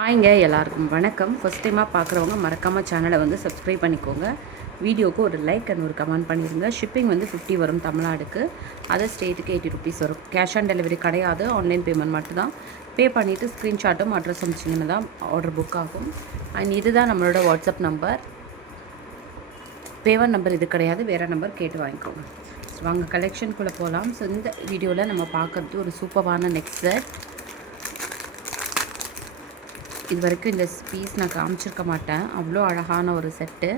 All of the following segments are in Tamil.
ஹாய்ங்க, எல்லாருக்கும் வணக்கம். ஃபஸ்ட் டைமாக பார்க்குறவங்க மறக்காமல் சேனலை வந்து சப்ஸ்கிரைப் பண்ணிக்கோங்க. வீடியோவுக்கு ஒரு லைக் அண்ட் ஒரு கமெண்ட் பண்ணிடுங்க. ஷிப்பிங் வந்து 50 வரும் தமிழ்நாடுக்கு. அதர் ஸ்டேட்டுக்கு 80 ருபீஸ் வரும். கேஷ் ஆன் டெலிவரி கிடையாது, ஆன்லைன் பேமெண்ட் மட்டும்தான். பே பண்ணிவிட்டு ஸ்க்ரீன்ஷாட்டும் அட்ரஸ் அனுப்பிச்சிங்கன்னா தான் ஆர்டர் புக் ஆகும். அண்ட் இதுதான் நம்மளோட வாட்ஸ்அப் நம்பர். பேவர் நம்பர் இது கிடையாது, வேறு நம்பர் கேட்டு வாங்கிக்கோங்க. ஸோ வாங்க கலெக்ஷனுக்குள்ளே போகலாம். ஸோ இந்த வீடியோவில் நம்ம பார்க்குறது ஒரு சூப்பரான நெக் செட். இது வரைக்கும் இந்த பீஸ் நான் காமிச்சிருக்க மாட்டேன், அவ்வளோ அழகான ஒரு செட்டு,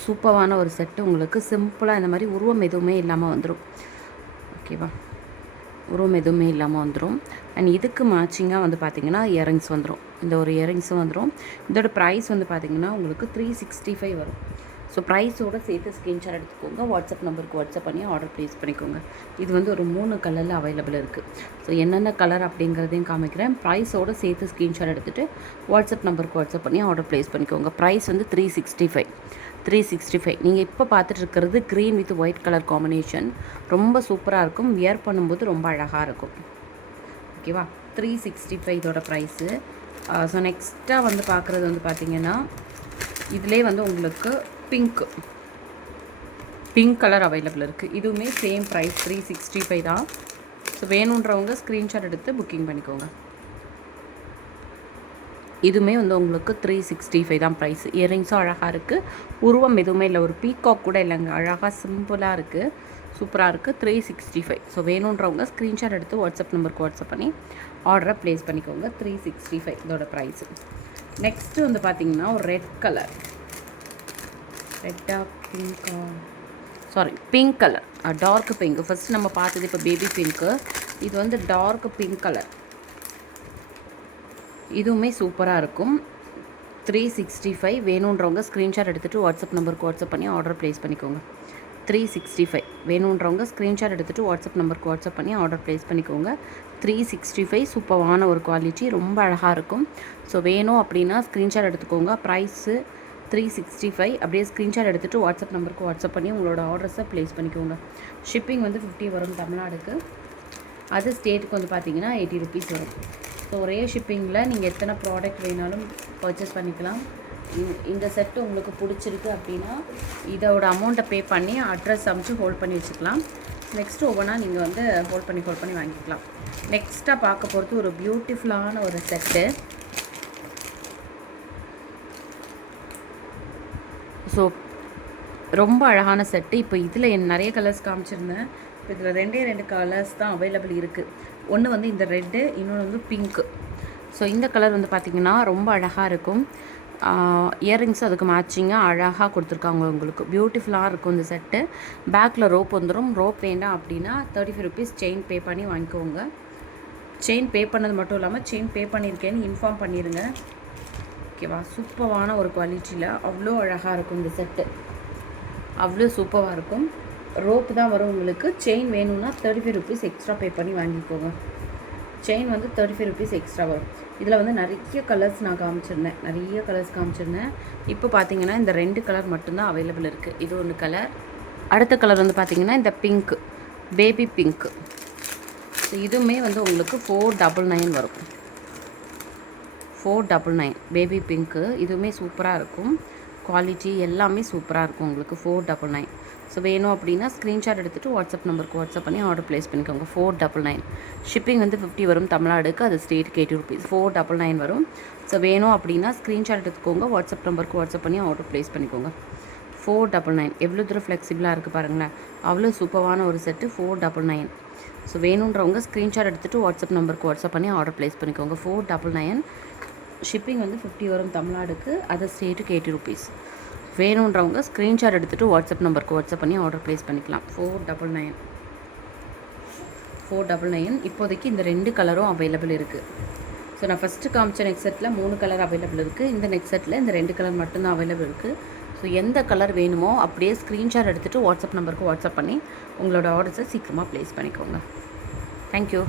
சூப்பரான ஒரு செட்டு. உங்களுக்கு சிம்பிளாக இந்த மாதிரி உருவம் எதுவுமே இல்லாமல் வந்துடும். ஓகேவா, உருவம் எதுவுமே இல்லாமல் வந்துடும். அண்ட் இதுக்கு மேட்சிங்காக வந்து பார்த்திங்கன்னா இயரிங்ஸ் வந்துடும். இந்த ஒரு இயரிங்ஸும் வந்துடும். இதோட ப்ரைஸ் வந்து பார்த்திங்கன்னா உங்களுக்கு 365 வரும். ஸோ ப்ரைஸோடு சேர்த்து ஸ்க்ரீன்ஷாட் எடுத்துக்கோங்க. வாட்ஸ்அப் நம்பருக்கு வாட்ஸ்அப் பண்ணி ஆர்டர் ப்ளேஸ் பண்ணிக்கோங்க. இது வந்து ஒரு 3 கலரில் அவைலபிள் இருக்குது. ஸோ என்னென்ன கலர் அப்படிங்கிறதையும் காமிக்கிறேன். ப்ரைஸோடு சேர்த்து ஸ்க்ரீன்ஷாட் எடுத்துகிட்டு வாட்ஸ்அப் நம்பருக்கு வாட்ஸ்அப் பண்ணி ஆர்டர் ப்ளேஸ் பண்ணிக்கோங்க. ப்ரைஸ் வந்து 365. நீங்கள் இப்போ பார்த்துட்டு இருக்கிறது green with white colour combination. ரொம்ப சூப்பராக இருக்கும். வியர் பண்ணும்போது ரொம்ப அழகாக இருக்கும். ஓகேவா, 365 இதோட ப்ரைஸு. ஸோ நெக்ஸ்ட்டாக வந்து பார்க்குறது வந்து பார்த்திங்கன்னா இதிலே வந்து உங்களுக்கு பிங்க் கலர் அவைலபிள் இருக்குது. இதுவுமே சேம் ப்ரைஸ் 365 தான். ஸோ வேணுன்றவங்க ஸ்க்ரீன்ஷாட் எடுத்து புக்கிங் பண்ணிக்கோங்க. இதுவுமே வந்து உங்களுக்கு 365 தான் ப்ரைஸ். இயரிங்ஸும் அழகாக இருக்குது, உருவம் எதுவுமே இல்லை, ஒரு பீகாக் கூட இல்லைங்க, அழகாக சிம்பிளாக இருக்குது, சூப்பராக இருக்குது. 365. ஸோ வேணுன்றவங்க ஸ்க்ரீன்ஷாட் எடுத்து வாட்ஸ்அப் நம்பருக்கு வாட்ஸ்அப் பண்ணி ஆர்டரை ப்ளேஸ் பண்ணிக்கோங்க. 365 இதோட ப்ரைஸு. நெக்ஸ்ட்டு வந்து பார்த்திங்கன்னா ஒரு red colour, pink colour, dark pink. First நம்ம பார்த்தது இப்போ பேபி பிங்க்கு, இது வந்து டார்க் பிங்க் கலர். இதுவுமே சூப்பராக இருக்கும். 365. வேணுன்றவங்க ஸ்க்ரீன்ஷாட் எடுத்துகிட்டு வாட்ஸ்அப் நம்பருக்கு வாட்ஸ்அப் பண்ணி ஆர்டர் ப்ளேஸ் பண்ணிக்கோங்க. 365 வேணுன்றவங்க ஸ்க்ரீன்ஷாட் எடுத்துகிட்டு வாட்ஸ்அப் நம்பருக்கு வாட்ஸ்அப் பண்ணி ஆர்டர் ப்ளேஸ் பண்ணிக்கோங்க. 365 சூப்பரான ஒரு குவாலிட்டி, ரொம்ப அழகாக இருக்கும். ஸோ வேணும் அப்படின்னா ஸ்க்ரீன்ஷாட் எடுத்துக்கோங்க. ப்ரைஸு 365. அப்படியே ஸ்க்ரீன்ஷாட் எடுத்துகிட்டு வாட்ஸ்அப் நம்பருக்கு வாட்ஸ்அப் பண்ணி உங்களோட ஆர்டர்ஸை ப்ளேஸ் பண்ணிக்கோங்க. ஷிப்பிங் வந்து 50 வரும் தமிழ்நாடுக்கு. அது ஸ்டேட்டுக்கு வந்து பார்த்திங்கன்னா 80 ருபீஸ் வரும். ஸோ ஒரே ஷிப்பிங்கில் நீங்கள் எத்தனை ப்ராடக்ட் வேணாலும் பர்ச்சேஸ் பண்ணிக்கலாம். இந்த செட்டு உங்களுக்கு பிடிச்சிருக்கு அப்படின்னா இதோட அமௌண்ட்டை பே பண்ணி அட்ரஸ் அமைச்சு ஹோல்ட் பண்ணி வச்சுக்கலாம். நெக்ஸ்ட்டு ஒவ்வொன்றா நீங்கள் வந்து ஹோல்ட் பண்ணி வாங்கிக்கலாம். நெக்ஸ்ட்டாக பார்க்க போகிறது ஒரு பியூட்டிஃபுல்லான ஒரு செட்டு. ஸோ ரொம்ப அழகான செட்டு. இப்போ இதில் நிறைய கலர்ஸ் காமிச்சிருந்தேன். இப்போ இதில் 2 கலர்ஸ் தான் அவைலபிள் இருக்குது. ஒன்று வந்து இந்த ரெட்டு, இன்னொன்று வந்து பிங்க்கு. ஸோ இந்த கலர் வந்து பார்த்திங்கன்னா ரொம்ப அழகாக இருக்கும். இயரிங்ஸும் அதுக்கு மேட்சிங்காக அழகாக கொடுத்துருக்காங்க. உங்களுக்கு பியூட்டிஃபுல்லாக இருக்கும் இந்த செட்டு. பேக்கில் ரோப் வந்துடும். ரோப் வேண்டாம் அப்படின்னா 35 ருபீஸ் செயின் பே பண்ணி வாங்கிக்கோங்க. செயின் பே பண்ணது மட்டும் இல்லாமல் செயின் பே பண்ணியிருக்கேன்னு இன்ஃபார்ம் பண்ணிடுங்க. ஓகேவா, சூப்பரான ஒரு குவாலிட்டியில் அவ்வளோ அழகாக இருக்கும் இந்த செட்டு, அவ்வளோ சூப்பராக இருக்கும். ரோப்பு தான் வரும் உங்களுக்கு. செயின் வேணும்னா 35 ருபீஸ் எக்ஸ்ட்ரா பே பண்ணி வாங்கிக்கோங்க. செயின் வந்து 35 ருபீஸ் எக்ஸ்ட்ரா வரும். இதில் வந்து நிறைய கலர்ஸ் நான் காமிச்சிருந்தேன். இப்போ பார்த்தீங்கன்னா இந்த 2 கலர் மட்டும்தான் அவைலபிள் இருக்குது. இது ஒன்று கலர். அடுத்த கலர் வந்து பார்த்திங்கன்னா இந்த பிங்க்கு, பேபி பிங்க்கு. ஸோ இதுவுமே வந்து உங்களுக்கு 499 வரும். 499 பேபி பிங்க்கு. இதுவுமே சூப்பராக இருக்கும். குவாலிட்டி எல்லாமே சூப்பராக இருக்கும் உங்களுக்கு. 499. ஸோ வேணும் அப்படின்னா ஸ்க்ரீன்ஷாட் எடுத்துகிட்டு வாட்ஸ்அப் நம்பருக்கு வாட்ஸ்அப் பண்ணி ஆர்டர் ப்ளேஸ் பண்ணிக்கோங்க. 499. ஷிப்பிங் வந்து 50 வரும் தமிழ்நாடுக்கு. அது ஸ்டேட்டுக்கு 80 ருபீஸ். 499 வரும். ஸோ வேணும் அப்படின்னா ஸ்க்ரீன்ஷாட் எடுத்துக்கோங்க. வாட்ஸ்அப் நம்பருக்கு வாட்ஸ்அப் பண்ணி ஆர்டர் ப்ளேஸ் பண்ணிக்கோங்க. 499 எவ்வளோ தூரம் ஃப்ளெக்சிபிளாக இருக்குது பாருங்களேன், அவ்வளோ சூப்பரான ஒரு செட்டு. 499. ஸோ வேணுன்றவங்க ஸ்க்ரீன்ஷாட் எடுத்துகிட்டு வாட்ஸ்அப் நம்பருக்கு வாட்ஸ்அப் பண்ணி ஆர்டர் ப்ளேஸ் பண்ணிக்கோங்க. 499. ஷிப்பிங் வந்து 50 வரும் தமிழ்நாடுக்கு. அதர் ஸ்டேட்டுக்கு 80 ருபீஸ். வேணுன்றவங்க ஸ்க்ரீன்ஷாட் எடுத்துகிட்டு வாட்ஸ்அப் நம்பருக்கு வாட்ஸ்அப் பண்ணி ஆர்டர் ப்ளேஸ் பண்ணிக்கலாம். 499. இப்போதைக்கு இந்த 2 கலரும் அவைலபிள் இருக்குது. ஸோ நான் ஃபஸ்ட்டு காமிச்ச நெக் செட்டில் 3 கலர் அவைலபிள் இருக்குது. இந்த நெக் செட்டில் இந்த 2 கலர் மட்டும்தான் அவைலபிள் இருக்குது. ஸோ எந்த கலர் வேணுமோ அப்படியே ஸ்க்ரீன்ஷாட் எடுத்துகிட்டு வாட்ஸ்அப் நம்பருக்கு வாட்ஸ்அப் பண்ணி உங்களோட ஆர்டர்ஸை சீக்கிரமாக ப்ளேஸ் பண்ணிக்கோங்க. தேங்க்யூ.